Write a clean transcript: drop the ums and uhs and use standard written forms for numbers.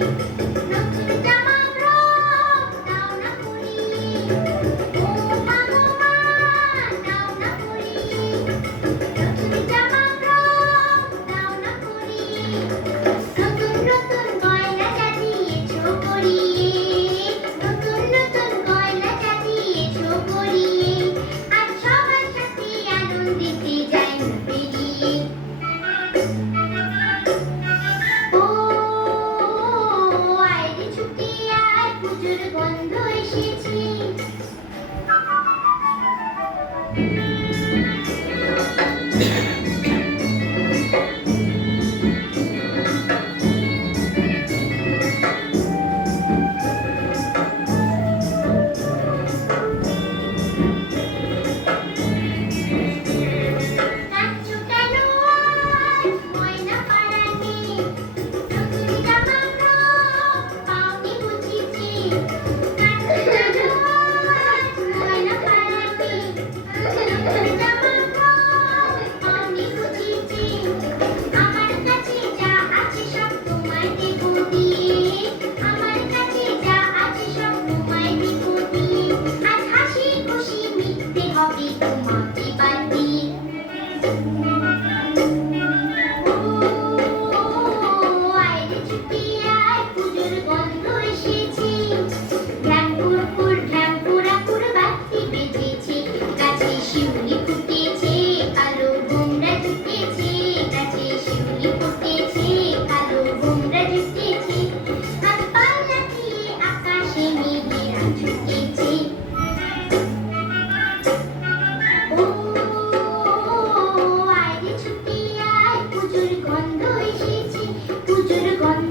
নতুন জামা ফ্রক দাও না পরিয়ে, ও মা গো মা দাও না পরিয়ে, নতুন জামা ফ্রক দাও না পরিয়ে, নতুন নতুন গয়না সাজিয়েছো পরিয়ে, নতুন নতুন গয়না সাজিয়েছো পরিয়ে, আজ সবার সাথে আনন্দিতে যাই না বেরিয়ে। ও আয় রে ছুটি আয়, পুজোর গন্ধ এসেছে। নাচছো কেন আজ ময়না পাড়াতে, নতুন জামা ফ্রক পাওনি বুঝিছি। নাচছো কেন আজ ময়না পাড়াতে, নতুন জামা ফ্রক পাওনি বুঝিছি। আমার কাছে যা আছে সব তোমায় দেব দিয়ে, আমার কাছে যা আছে সব তোমায় দেব দিয়ে, আজ হাসি খুশি মিটতে হবে তোমাকে বাঁধিয়ে। ও আয় রে ছুটি আয়, পুজোর গন্ধ এসেছে। ঢ্যাঙ্কুর ঢ্যাঙ্কুরাকুর বাতি বেজেছে, গাছে শিউলি ফুটেছে, কালো ভোমরা জুটেছে, গাছে শিউলি ফুটেছে, কালো ভোমরা জুটেছে, হাত পাল্লা দিয়ে আকাশে মেঘেরা ছুটেছে। ও আয় রে ছুটি আয়, পুজোর গন্ধ এসেছে, পুজোর গন্ধ